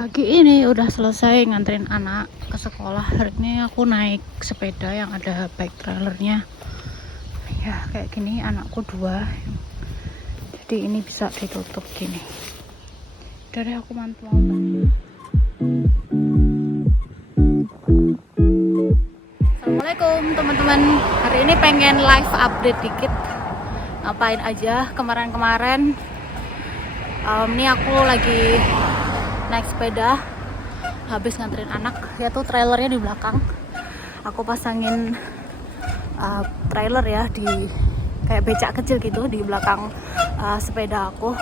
Pagi ini udah selesai nganterin anak ke sekolah. Hari ini aku naik sepeda yang ada bike trailernya. Ya kayak gini, anakku 2. Jadi ini bisa ditutup gini. Dari aku mantul. Assalamualaikum teman-teman. Hari ini pengen live update dikit. Ngapain aja kemarin-kemarin. Ini aku lagi naik sepeda, habis nganterin anak, ya tuh trailernya di belakang. Aku pasangin trailer ya di kayak becak kecil gitu di belakang sepeda aku,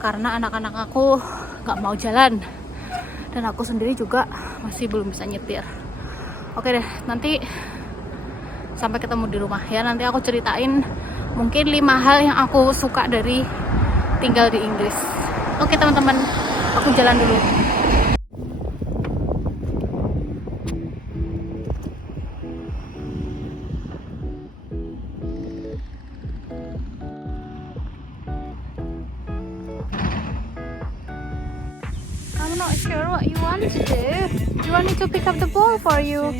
karena anak-anak aku nggak mau jalan dan aku sendiri juga masih belum bisa nyetir. Oke deh, nanti sampai ketemu di rumah ya. Nanti aku ceritain mungkin 5 hal yang aku suka dari tinggal di Inggris. Oke teman-teman, aku jalan dulu. I'm not sure what you want to do. Do you want me to pick up the ball for you?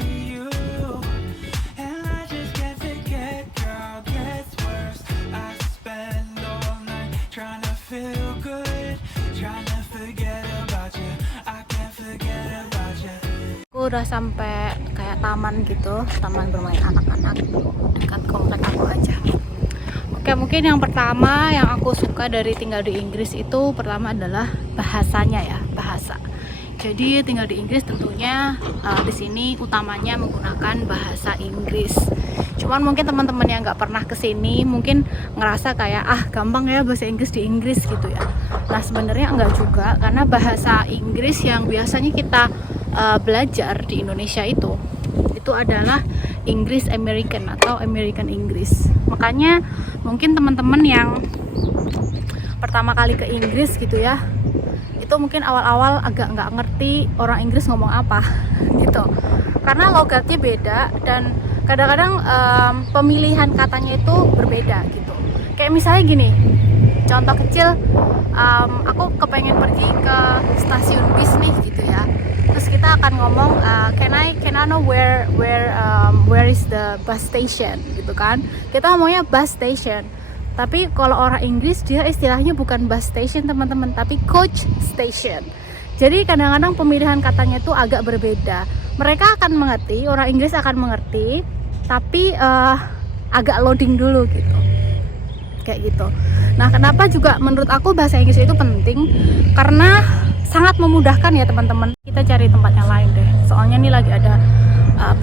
Aku udah sampai kayak taman gitu, taman bermain anak-anak dekat komplek aku aja. Oke, mungkin yang pertama yang aku suka dari tinggal di Inggris itu pertama adalah bahasanya ya, bahasa. Jadi tinggal di Inggris tentunya di sini utamanya menggunakan bahasa Inggris. Cuman mungkin teman-teman yang nggak pernah kesini mungkin ngerasa kayak gampang ya bahasa Inggris di Inggris gitu ya. Nah sebenarnya enggak juga, karena bahasa Inggris yang biasanya kita belajar di Indonesia itu adalah English American atau American English. Makanya mungkin teman-teman yang pertama kali ke Inggris gitu ya, itu mungkin awal-awal agak nggak ngerti orang Inggris ngomong apa gitu, karena logatnya beda dan kadang-kadang pemilihan katanya itu berbeda gitu. Kayak misalnya gini, contoh kecil, aku kepengen pergi ke stasiun bis nih gitu ya. Terus kita akan ngomong can I know where is the bus station gitu kan. Kita ngomongnya bus station. Tapi kalau orang Inggris dia istilahnya bukan bus station teman-teman, tapi coach station. Jadi kadang-kadang pemilihan katanya itu agak berbeda. Mereka akan mengerti, orang Inggris akan mengerti, tapi agak loading dulu gitu. Kayak gitu. Nah, kenapa juga menurut aku bahasa Inggris itu penting? Karena sangat memudahkan ya teman-teman. Kita cari tempat yang lain deh. Soalnya ini lagi ada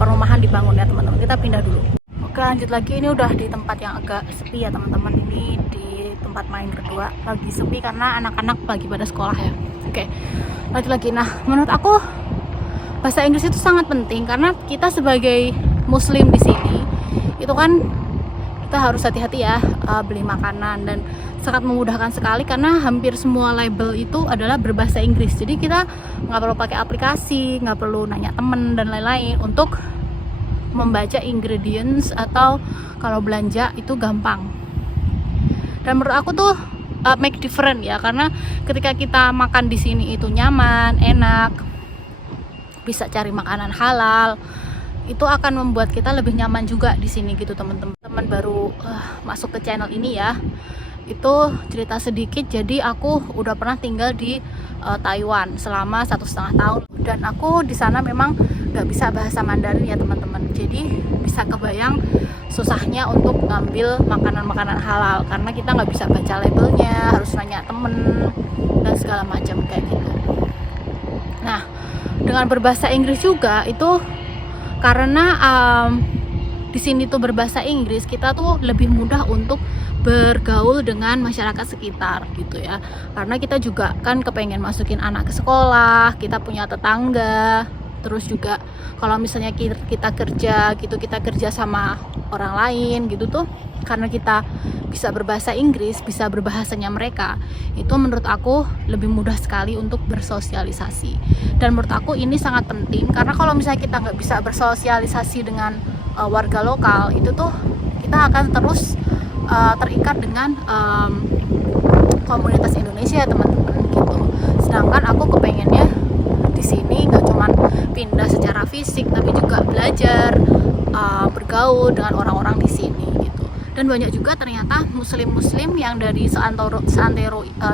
perumahan dibangun ya teman-teman. Kita pindah dulu. Oke, lanjut lagi. Ini udah di tempat yang agak sepi ya teman-teman. Ini di tempat main kedua. Lagi sepi karena anak-anak pagi pada sekolah ya. Oke, lanjut lagi. Nah, menurut aku bahasa Inggris itu sangat penting karena kita sebagai Muslim di sini itu kan kita harus hati-hati ya beli makanan, dan sangat memudahkan sekali karena hampir semua label itu adalah berbahasa Inggris. Jadi kita nggak perlu pakai aplikasi, nggak perlu nanya temen dan lain-lain untuk membaca ingredients, atau kalau belanja itu gampang. Dan menurut aku tuh make different ya, karena ketika kita makan di sini itu nyaman, enak, bisa cari makanan halal, itu akan membuat kita lebih nyaman juga di sini gitu teman-teman. Teman baru masuk ke channel ini ya, itu cerita sedikit. Jadi aku udah pernah tinggal di Taiwan selama 1,5 tahun, dan aku di sana memang nggak bisa bahasa Mandarin ya teman-teman. Jadi bisa kebayang susahnya untuk ngambil makanan-makanan halal karena kita nggak bisa baca labelnya, harus nanya temen dan segala macam kayak gitu. Nah, dengan berbahasa Inggris juga itu karena di sini tuh berbahasa Inggris, kita tuh lebih mudah untuk bergaul dengan masyarakat sekitar gitu ya. Karena kita juga kan kepengen masukin anak ke sekolah, kita punya tetangga. Terus juga kalau misalnya kita kerja gitu, kita kerja sama orang lain gitu tuh, karena kita bisa berbahasa Inggris, bisa berbahasanya mereka, itu menurut aku lebih mudah sekali untuk bersosialisasi. Dan menurut aku ini sangat penting, karena kalau misalnya kita nggak bisa bersosialisasi dengan warga lokal, itu tuh kita akan terus terikat dengan komunitas Indonesia, teman-teman, gitu. Sedangkan aku kepengennya di sini nggak cuman pindah secara fisik, tapi juga belajar, bergaul dengan orang-orang di sini, gitu. Dan banyak juga ternyata muslim-muslim yang dari seantero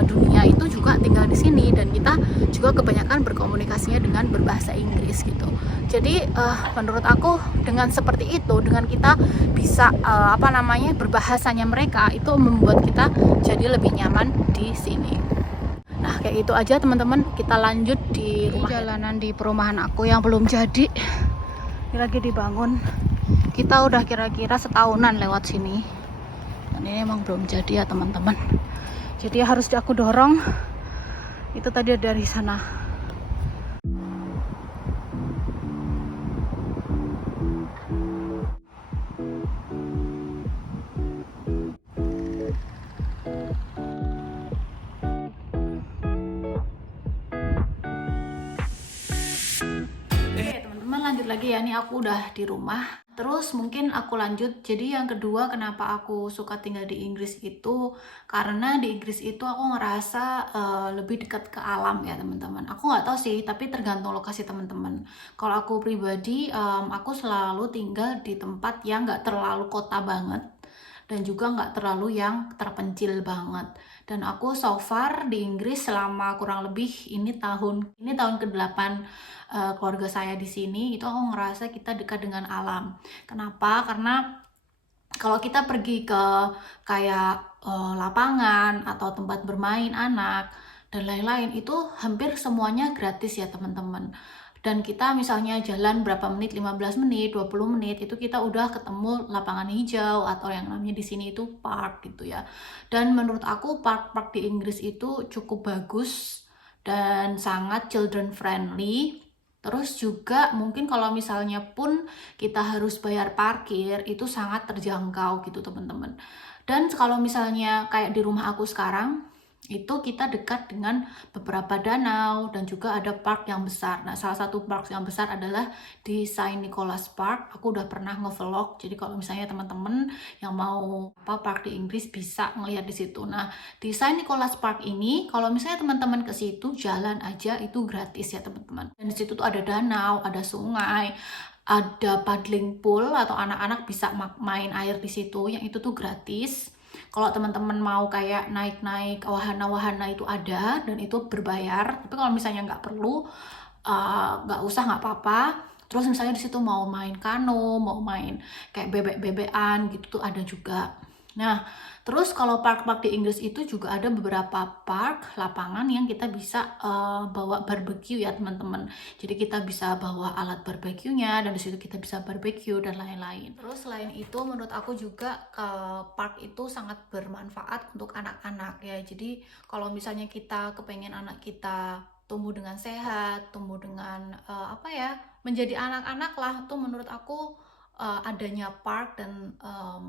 dunia itu juga tinggal di sini, dan kita juga kebanyakan berkomunikasinya dengan berbahasa Inggris, gitu. Jadi menurut aku dengan seperti itu, dengan kita bisa berbahasanya mereka, itu membuat kita jadi lebih nyaman di sini. Nah, kayak gitu aja teman-teman. Kita lanjut di rumah. Jalanan di perumahan aku yang belum jadi, ini lagi dibangun. Kita udah kira-kira setahunan lewat sini, dan ini emang belum jadi ya teman-teman. Jadi harus aku dorong. Itu tadi dari sana. Lanjut lagi ya, nih aku udah di rumah. Terus mungkin aku lanjut. Jadi yang kedua, kenapa aku suka tinggal di Inggris itu karena di Inggris itu aku ngerasa lebih dekat ke alam ya teman-teman. Aku nggak tahu sih, tapi tergantung lokasi teman-teman. Kalau aku pribadi, aku selalu tinggal di tempat yang nggak terlalu kota banget, dan juga nggak terlalu yang terpencil banget. Dan aku so far di Inggris selama kurang lebih ini tahun ke-8 keluarga saya di sini, itu aku ngerasa kita dekat dengan alam. Kenapa? Karena kalau kita pergi ke kayak lapangan atau tempat bermain anak dan lain-lain, itu hampir semuanya gratis ya teman-teman. Dan kita misalnya jalan berapa menit, 15 menit, 20 menit, itu kita udah ketemu lapangan hijau atau yang namanya di sini itu park gitu ya. Dan menurut aku park-park di Inggris itu cukup bagus dan sangat children friendly. Terus juga mungkin kalau misalnya pun kita harus bayar parkir, itu sangat terjangkau gitu teman-teman. Dan kalau misalnya kayak di rumah aku sekarang, itu kita dekat dengan beberapa danau dan juga ada park yang besar. Nah, salah satu park yang besar adalah di Saint Nicholas Park. Aku udah pernah nge-vlog, jadi kalau misalnya teman-teman yang mau park di Inggris bisa ngelihat di situ. Nah, di Saint Nicholas Park ini, kalau misalnya teman-teman ke situ jalan aja itu gratis ya teman-teman. Dan di situ tuh ada danau, ada sungai, ada paddling pool atau anak-anak bisa main air di situ, yang itu tuh gratis. Kalau teman-teman mau kayak naik-naik wahana-wahana itu ada, dan itu berbayar. Tapi kalau misalnya nggak perlu, nggak usah, nggak apa-apa. Terus misalnya di situ mau main kano, mau main kayak bebek-bebekan gitu tuh ada juga. Nah, terus kalau park-park di Inggris itu juga ada beberapa park, lapangan yang kita bisa bawa barbecue ya teman-teman. Jadi kita bisa bawa alat barbeque-nya, dan di situ kita bisa barbecue dan lain-lain. Terus selain itu menurut aku juga park itu sangat bermanfaat untuk anak-anak ya. Jadi kalau misalnya kita kepengen anak kita tumbuh dengan sehat, tumbuh dengan menjadi anak-anak lah, tuh menurut aku adanya park dan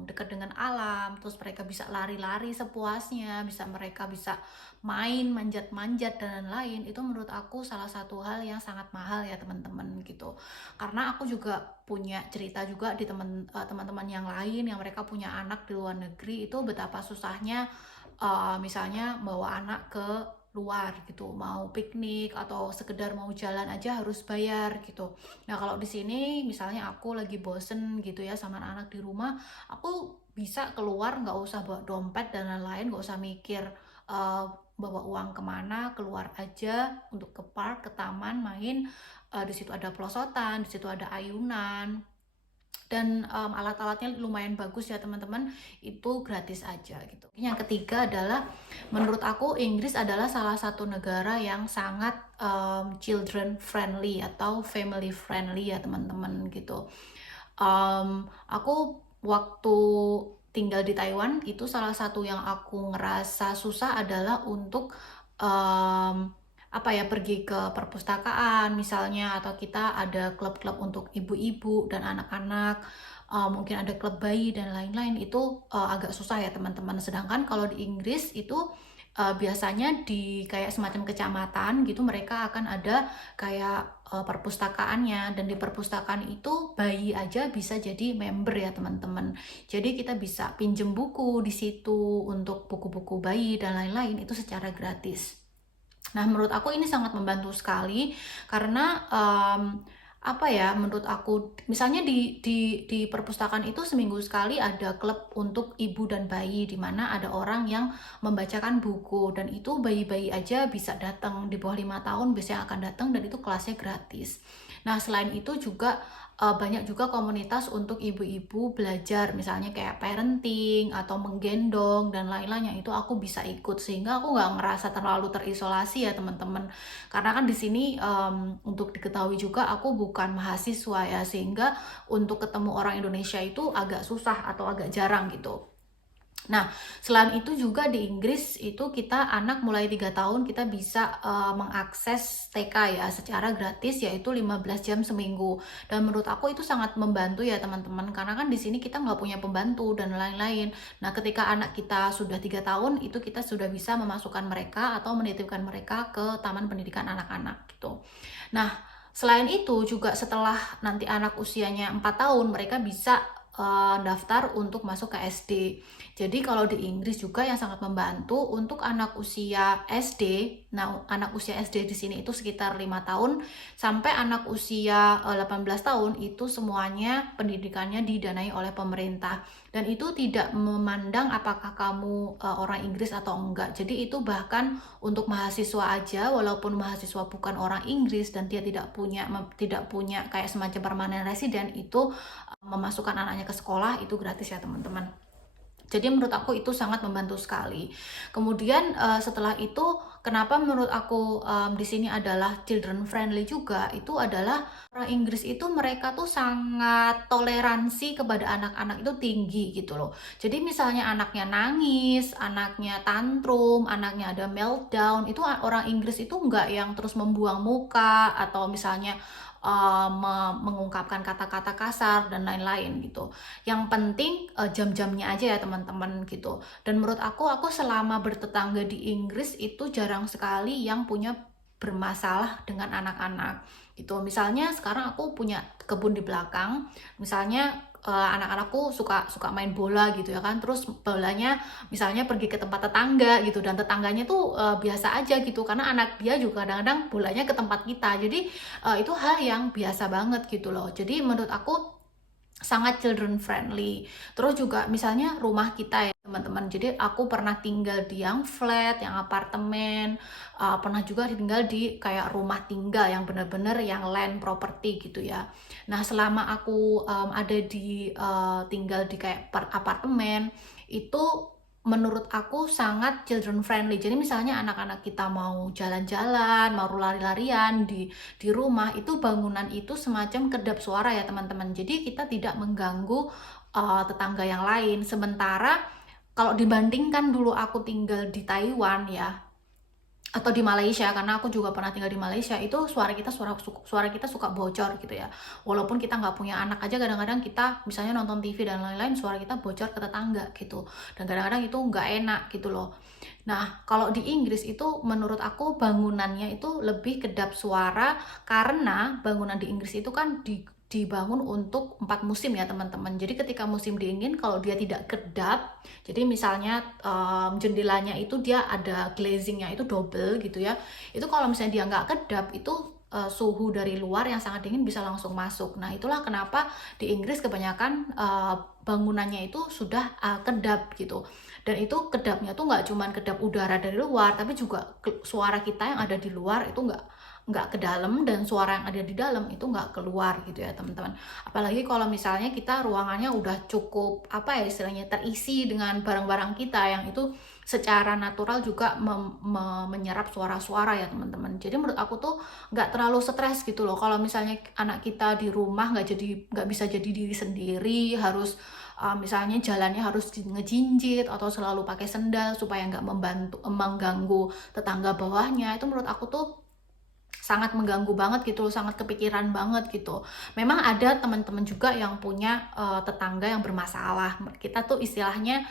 dekat dengan alam, terus mereka bisa lari-lari sepuasnya, mereka bisa main manjat-manjat dan lain-lain, itu menurut aku salah satu hal yang sangat mahal ya teman-teman gitu. Karena aku juga punya cerita juga di teman-teman yang lain yang mereka punya anak di luar negeri, itu betapa susahnya misalnya bawa anak ke luar gitu, mau piknik atau sekedar mau jalan aja harus bayar gitu. Nah, kalau di sini misalnya aku lagi bosen gitu ya sama anak-anak di rumah, aku bisa keluar, nggak usah bawa dompet dan lain-lain, nggak usah mikir bawa uang kemana, keluar aja untuk ke park, ke taman main. Di situ ada pelosotan, di situ ada ayunan, dan alat-alatnya lumayan bagus ya teman-teman, itu gratis aja gitu. Yang ketiga adalah menurut aku Inggris adalah salah satu negara yang sangat children friendly atau family friendly ya teman-teman gitu. Aku waktu tinggal di Taiwan itu salah satu yang aku ngerasa susah adalah untuk pergi ke perpustakaan misalnya, atau kita ada klub-klub untuk ibu-ibu dan anak-anak. mungkin ada klub bayi dan lain-lain, itu agak susah ya teman-teman. Sedangkan kalau di Inggris itu biasanya di kayak semacam kecamatan gitu, mereka akan ada kayak perpustakaannya, dan di perpustakaan itu bayi aja bisa jadi member ya teman-teman. Jadi kita bisa pinjem buku di situ untuk buku-buku bayi dan lain-lain itu secara gratis. Nah, menurut aku ini sangat membantu sekali karena apa ya, menurut aku misalnya di perpustakaan itu seminggu sekali ada klub untuk ibu dan bayi, di mana ada orang yang membacakan buku, dan itu bayi-bayi aja bisa datang, di bawah 5 tahun biasanya akan datang, dan itu kelasnya gratis. Nah, selain itu juga banyak juga komunitas untuk ibu-ibu belajar, misalnya kayak parenting atau menggendong dan lain-lain, yang itu aku bisa ikut, sehingga aku nggak ngerasa terlalu terisolasi ya teman-teman. Karena kan di sini untuk diketahui juga aku bukan mahasiswa ya, sehingga untuk ketemu orang Indonesia itu agak susah atau agak jarang gitu. Nah, selain itu juga di Inggris itu kita anak mulai 3 tahun kita bisa mengakses TK ya secara gratis, yaitu 15 jam seminggu. Dan menurut aku itu sangat membantu ya teman-teman, karena kan di sini kita nggak punya pembantu dan lain-lain. Nah, ketika anak kita sudah 3 tahun itu kita sudah bisa memasukkan mereka atau menitipkan mereka ke taman pendidikan anak-anak gitu. Nah, selain itu juga setelah nanti anak usianya 4 tahun mereka bisa daftar untuk masuk ke SD. Jadi kalau di Inggris juga yang sangat membantu untuk anak usia SD. Nah, anak usia SD di sini itu sekitar 5 tahun sampai anak usia 18 tahun itu semuanya pendidikannya didanai oleh pemerintah. Dan itu tidak memandang apakah kamu orang Inggris atau enggak. Jadi itu bahkan untuk mahasiswa aja, walaupun mahasiswa bukan orang Inggris dan dia tidak punya kayak semacam permanent resident, itu memasukkan anaknya ke sekolah itu gratis ya teman-teman. Jadi menurut aku itu sangat membantu sekali. Kemudian setelah itu, kenapa menurut aku di sini adalah children friendly juga, itu adalah orang Inggris itu mereka tuh sangat toleransi kepada anak-anak itu tinggi gitu loh. Jadi misalnya anaknya nangis, anaknya tantrum, anaknya ada meltdown, itu orang Inggris itu nggak yang terus membuang muka atau misalnya mengungkapkan kata-kata kasar dan lain-lain gitu. Yang penting jam-jamnya aja ya teman-teman gitu. Dan menurut aku selama bertetangga di Inggris itu jarang sekali yang punya bermasalah dengan anak-anak gitu. Misalnya sekarang aku punya kebun di belakang, misalnya anak-anakku suka main bola gitu ya kan, terus bolanya misalnya pergi ke tempat tetangga gitu, dan tetangganya tuh biasa aja gitu, karena anak dia juga kadang-kadang bolanya ke tempat kita. Jadi itu hal yang biasa banget gitu loh. Jadi menurut aku sangat children friendly. Terus juga misalnya rumah kita ya teman-teman, jadi aku pernah tinggal di yang flat, yang apartemen, pernah juga tinggal di kayak rumah tinggal yang benar-benar yang land property gitu ya. Nah, selama aku ada di tinggal di kayak apartemen itu, menurut aku sangat children friendly. Jadi misalnya anak-anak kita mau jalan-jalan, mau lari-larian di rumah, itu bangunan itu semacam kedap suara ya teman-teman. Jadi kita tidak mengganggu tetangga yang lain. Sementara kalau dibandingkan dulu aku tinggal di Taiwan ya, atau di Malaysia, karena aku juga pernah tinggal di Malaysia, itu suara kita suka bocor gitu ya. Walaupun kita nggak punya anak aja, kadang-kadang kita misalnya nonton TV dan lain-lain, suara kita bocor ke tetangga gitu, dan kadang-kadang itu nggak enak gitu loh. Nah, kalau di Inggris itu menurut aku bangunannya itu lebih kedap suara, karena bangunan di Inggris itu kan dibangun untuk 4 musim ya teman-teman. Jadi ketika musim dingin, kalau dia tidak kedap, jadi misalnya jendelanya itu dia ada glazingnya itu double gitu ya, itu kalau misalnya dia nggak kedap, itu suhu dari luar yang sangat dingin bisa langsung masuk. Nah, itulah kenapa di Inggris kebanyakan bangunannya itu sudah kedap gitu. Dan itu kedapnya tuh nggak cuma kedap udara dari luar, tapi juga suara kita yang ada di luar itu nggak ke dalam, dan suara yang ada di dalam itu nggak keluar gitu ya teman-teman. Apalagi kalau misalnya kita ruangannya udah cukup apa ya istilahnya terisi dengan barang-barang kita yang itu secara natural juga menyerap suara-suara ya teman-teman. Jadi menurut aku tuh nggak terlalu stres gitu loh kalau misalnya anak kita di rumah nggak bisa jadi diri sendiri, harus misalnya jalannya harus ngejinjit atau selalu pakai sendal supaya nggak mengganggu tetangga bawahnya. Itu menurut aku tuh sangat mengganggu banget gitu, sangat kepikiran banget gitu. Memang ada teman-teman juga yang punya tetangga yang bermasalah. Kita tuh istilahnya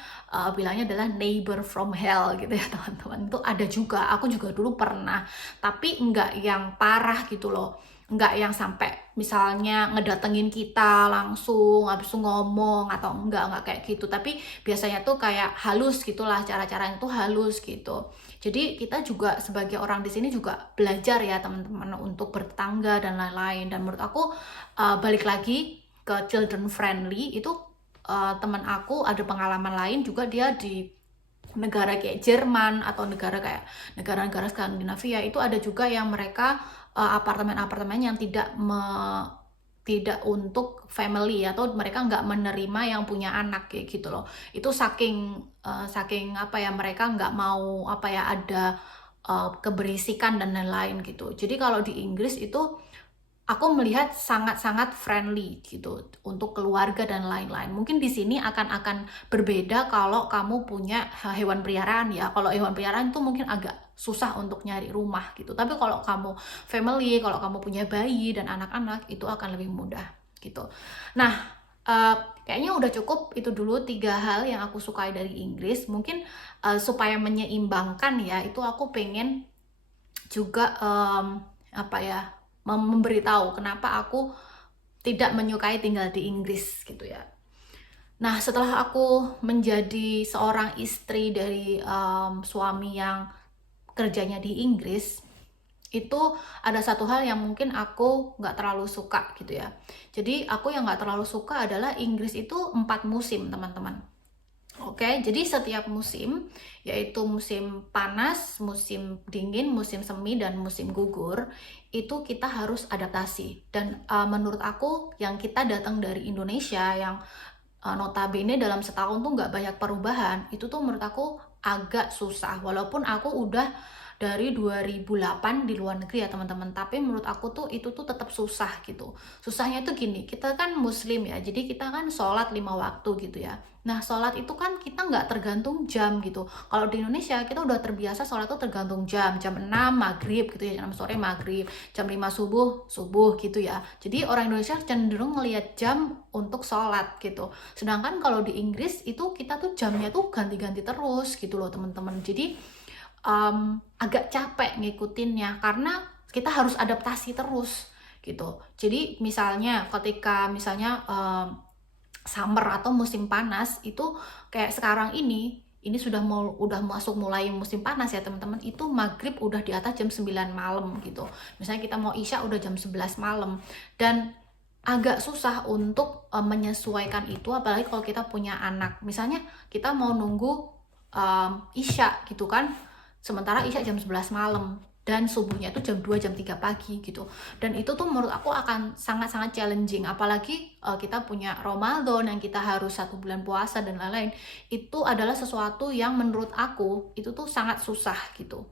bilangnya adalah neighbor from hell gitu ya teman-teman. Itu ada juga, aku juga dulu pernah, tapi enggak yang parah gitu loh. Enggak yang sampai misalnya ngedatengin kita langsung habis itu ngomong, atau enggak kayak gitu, tapi biasanya tuh kayak halus gitulah, cara-caranya tuh halus gitu. Jadi kita juga sebagai orang di sini juga belajar ya teman-teman untuk bertetangga dan lain-lain. Dan menurut aku balik lagi ke children friendly itu, teman aku ada pengalaman lain juga, dia di negara kayak Jerman atau negara kayak negara-negara Skandinavia itu ada juga yang mereka apartemen-apartemen yang tidak untuk family, atau mereka nggak menerima yang punya anak kayak gitu loh. Itu saking apa ya, mereka nggak mau apa ya, ada keberisikan dan lain-lain gitu. Jadi kalau di Inggris itu aku melihat sangat-sangat friendly gitu untuk keluarga dan lain-lain. Mungkin di sini akan berbeda kalau kamu punya hewan peliharaan ya. Kalau hewan peliharaan itu mungkin agak susah untuk nyari rumah gitu. Tapi kalau kamu family, kalau kamu punya bayi dan anak-anak, itu akan lebih mudah gitu. Nah, kayaknya udah cukup itu dulu 3 hal yang aku sukai dari Inggris. Mungkin supaya menyeimbangkan ya, itu aku pengen juga apa ya, memberitahu kenapa aku tidak menyukai tinggal di Inggris gitu ya. Nah, setelah aku menjadi seorang istri dari suami yang kerjanya di Inggris, itu ada satu hal yang mungkin aku nggak terlalu suka gitu ya. Jadi aku yang nggak terlalu suka adalah Inggris itu 4 musim teman-teman. Oke, jadi setiap musim, yaitu musim panas, musim dingin, musim semi, dan musim gugur, itu kita harus adaptasi. Dan menurut aku, yang kita datang dari Indonesia, yang notabene dalam setahun tuh nggak banyak perubahan, itu tuh menurut aku agak susah. Walaupun aku udah dari 2008 di luar negeri ya teman-teman, tapi menurut aku tuh itu tuh tetap susah gitu. Susahnya tuh gini, kita kan muslim ya, jadi kita kan sholat 5 waktu gitu ya. Nah, sholat itu kan kita nggak tergantung jam gitu. Kalau di Indonesia kita udah terbiasa sholat tuh tergantung jam 6 maghrib gitu ya, jam 6 sore maghrib, jam 5 subuh gitu ya. Jadi orang Indonesia cenderung ngelihat jam untuk sholat gitu. Sedangkan kalau di Inggris itu kita tuh jamnya tuh ganti-ganti terus gitu loh teman-teman. Jadi agak capek ngikutinnya karena kita harus adaptasi terus gitu. Jadi misalnya ketika summer atau musim panas itu kayak sekarang ini udah masuk mulai musim panas ya teman-teman, itu maghrib udah di atas jam 9 malam gitu. Misalnya kita mau isya udah jam 11 malam, dan agak susah untuk menyesuaikan itu, apalagi kalau kita punya anak. Misalnya kita mau nunggu isya gitu kan, sementara isya jam 11 malam dan subuhnya itu jam 2 jam 3 pagi gitu. Dan itu tuh menurut aku akan sangat-sangat challenging, apalagi kita punya Ramadan yang kita harus 1 bulan puasa dan lain-lain. Itu adalah sesuatu yang menurut aku itu tuh sangat susah gitu.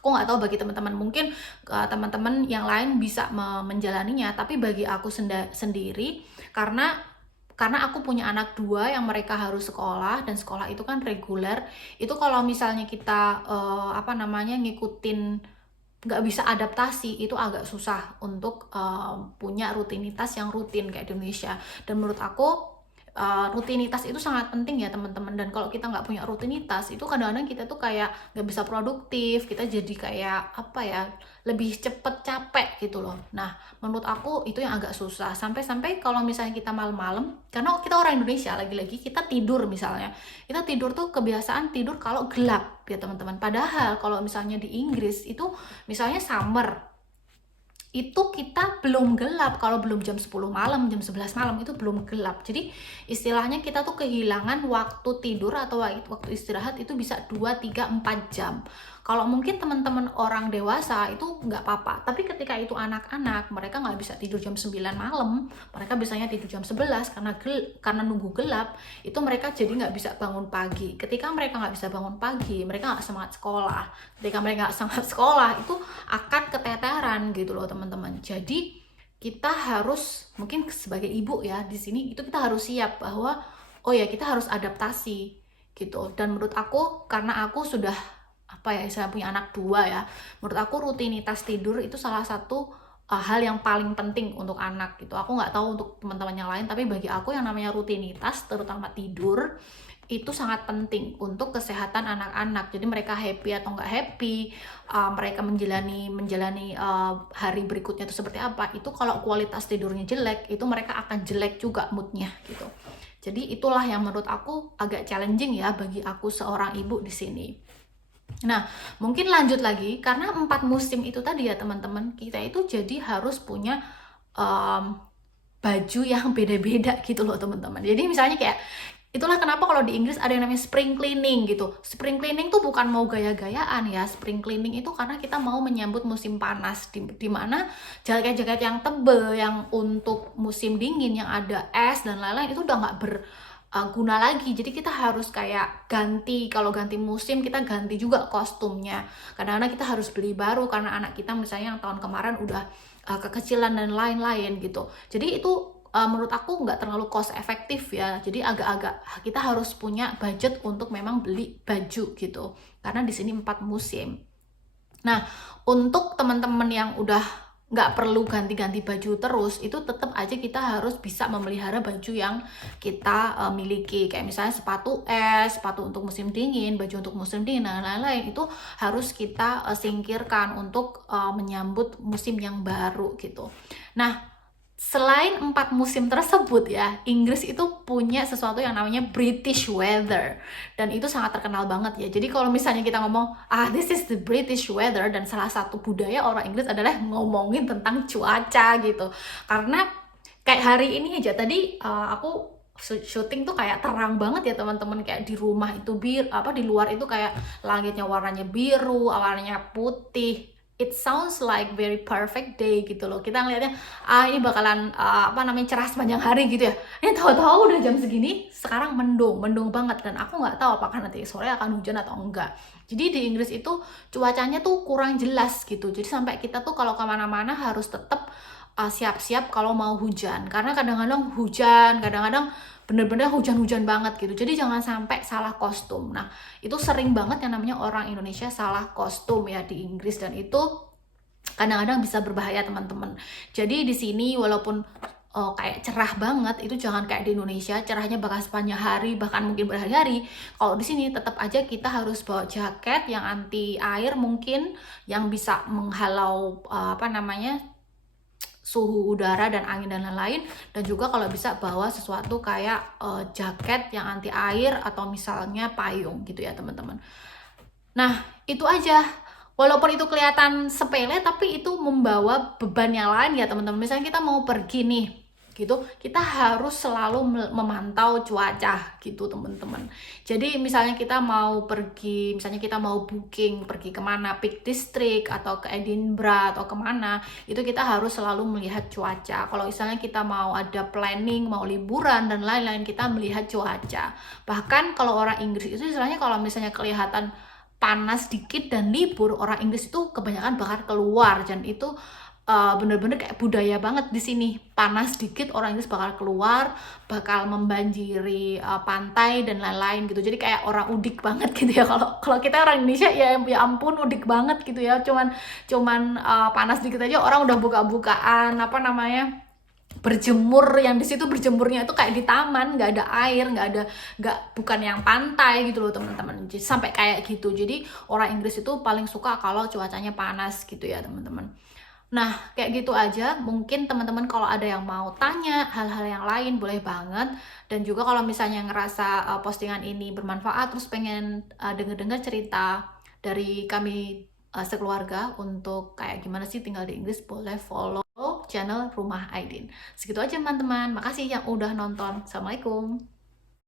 Aku nggak tahu bagi teman-teman, mungkin teman-teman yang lain bisa menjalaninya, tapi bagi aku sendiri, karena aku punya anak 2 yang mereka harus sekolah, dan sekolah itu kan reguler. Itu kalau misalnya kita ngikutin, nggak bisa adaptasi, itu agak susah untuk punya rutinitas yang rutin kayak di Indonesia. Dan menurut aku rutinitas itu sangat penting ya teman-teman. Dan kalau kita nggak punya rutinitas, itu kadang-kadang kita tuh kayak nggak bisa produktif, kita jadi kayak apa ya, lebih cepet capek gitu loh. Nah, menurut aku itu yang agak susah. Sampai-sampai kalau misalnya kita malam-malam, karena kita orang Indonesia, lagi-lagi kita tidur, misalnya kita tidur tuh kebiasaan tidur kalau gelap ya teman-teman. Padahal kalau misalnya di Inggris itu misalnya summer, itu kita belum gelap kalau belum jam 10 malam, jam 11 malam itu belum gelap. Jadi istilahnya kita tuh kehilangan waktu tidur atau waktu istirahat itu bisa 2, 3, 4 jam. Kalau mungkin teman-teman orang dewasa itu nggak apa-apa, tapi ketika itu anak-anak, mereka nggak bisa tidur jam 9 malam, mereka biasanya tidur jam 11 karena nunggu gelap, itu mereka jadi nggak bisa bangun pagi. Ketika mereka nggak bisa bangun pagi, mereka nggak semangat sekolah. Ketika mereka nggak semangat sekolah, itu akan keteteran gitu loh teman-teman. Jadi kita harus, mungkin sebagai ibu ya di sini, itu kita harus siap bahwa oh ya, kita harus adaptasi gitu. Dan menurut aku, karena aku sudah apa ya, saya punya anak 2 ya, menurut aku rutinitas tidur itu salah satu hal yang paling penting untuk anak gitu. Aku nggak tahu untuk teman-teman yang lain, tapi bagi aku yang namanya rutinitas, terutama tidur, itu sangat penting untuk kesehatan anak-anak. Jadi mereka happy atau nggak happy, mereka menjalani hari berikutnya itu seperti apa, itu kalau kualitas tidurnya jelek, itu mereka akan jelek juga moodnya gitu. Jadi itulah yang menurut aku agak challenging ya bagi aku seorang ibu di sini. Nah, mungkin lanjut lagi, karena 4 musim itu tadi ya teman-teman, kita itu jadi harus punya baju yang beda-beda gitu loh teman-teman. Jadi misalnya kayak, itulah kenapa kalau di Inggris ada yang namanya spring cleaning gitu. Spring cleaning tuh bukan mau gaya-gayaan ya, spring cleaning itu karena kita mau menyambut musim panas, di mana jaket-jaket yang tebel, yang untuk musim dingin, yang ada es dan lain-lain, itu udah nggak guna lagi. Jadi kita harus kayak ganti, kalau ganti musim kita ganti juga kostumnya. Kadang-kadang kita harus beli baru karena anak kita misalnya yang tahun kemarin udah kekecilan dan lain-lain gitu. Jadi itu menurut aku nggak terlalu cost efektif ya. Jadi agak-agak kita harus punya budget untuk memang beli baju gitu. Karena di sini 4 musim. Nah, untuk teman-teman yang udah nggak perlu ganti-ganti baju terus, itu tetap aja kita harus bisa memelihara baju yang kita miliki. Kayak misalnya sepatu es, sepatu untuk musim dingin, baju untuk musim dingin, dan lain-lain, itu harus kita singkirkan untuk menyambut musim yang baru gitu. Nah, selain 4 musim tersebut ya, Inggris itu punya sesuatu yang namanya British weather. Dan itu sangat terkenal banget ya. Jadi kalau misalnya kita ngomong, this is the British weather, dan salah satu budaya orang Inggris adalah ngomongin tentang cuaca gitu. Karena kayak hari ini aja, tadi aku syuting tuh kayak terang banget ya teman-teman, kayak di rumah itu di luar itu kayak langitnya warnanya biru, warnanya putih. It sounds like very perfect day gitu loh. Kita ngeliatnya, ini bakalan cerah sepanjang hari gitu ya. Ini tahu-tahu udah jam segini, sekarang mendung banget. Dan aku nggak tahu apakah nanti sore akan hujan atau enggak. Jadi di Inggris itu cuacanya tuh kurang jelas gitu. Jadi sampai kita tuh kalau kemana-mana harus tetap siap-siap kalau mau hujan. Karena kadang-kadang hujan, kadang-kadang bener-bener hujan-hujan banget gitu. Jadi jangan sampai salah kostum. Nah, itu sering banget yang namanya orang Indonesia salah kostum ya di Inggris, dan itu kadang-kadang bisa berbahaya teman-teman. Jadi di sini walaupun kayak cerah banget, itu jangan kayak di Indonesia cerahnya bakal sepanjang hari, bahkan mungkin berhari-hari. Kalau di sini tetap aja kita harus bawa jaket yang anti air mungkin, yang bisa menghalau suhu udara dan angin dan lain-lain. Dan juga kalau bisa bawa sesuatu kayak jaket yang anti air atau misalnya payung gitu ya teman-teman. Nah, itu aja. Walaupun itu kelihatan sepele, tapi itu membawa beban yang lain ya teman-teman. Misalnya kita mau pergi nih gitu, kita harus selalu memantau cuaca gitu teman-teman. Jadi misalnya kita mau pergi, misalnya kita mau booking pergi kemana, Peak District atau ke Edinburgh atau kemana, itu kita harus selalu melihat cuaca. Kalau misalnya kita mau ada planning, mau liburan dan lain-lain, kita melihat cuaca. Bahkan kalau orang Inggris itu istilahnya kalau misalnya kelihatan panas dikit dan libur, orang Inggris itu kebanyakan bakal keluar, dan itu bener-bener kayak budaya banget di sini. Panas dikit orang Inggris bakal keluar, bakal membanjiri pantai dan lain-lain gitu. Jadi kayak orang udik banget gitu ya. Kalau kita orang Indonesia ya ampun udik banget gitu ya. Cuman panas dikit aja orang udah buka-bukaan berjemur, yang di situ berjemurnya itu kayak di taman, nggak ada air, bukan yang pantai gitu loh teman-teman. Sampai kayak gitu. Jadi orang Inggris itu paling suka kalau cuacanya panas gitu ya teman-teman. Nah, kayak gitu aja. Mungkin teman-teman kalau ada yang mau tanya hal-hal yang lain boleh banget. Dan juga kalau misalnya ngerasa postingan ini bermanfaat, terus pengen denger-denger cerita dari kami sekeluarga untuk kayak gimana sih tinggal di Inggris, boleh follow channel Rumah Aidin. Segitu aja teman-teman. Makasih yang udah nonton. Assalamualaikum.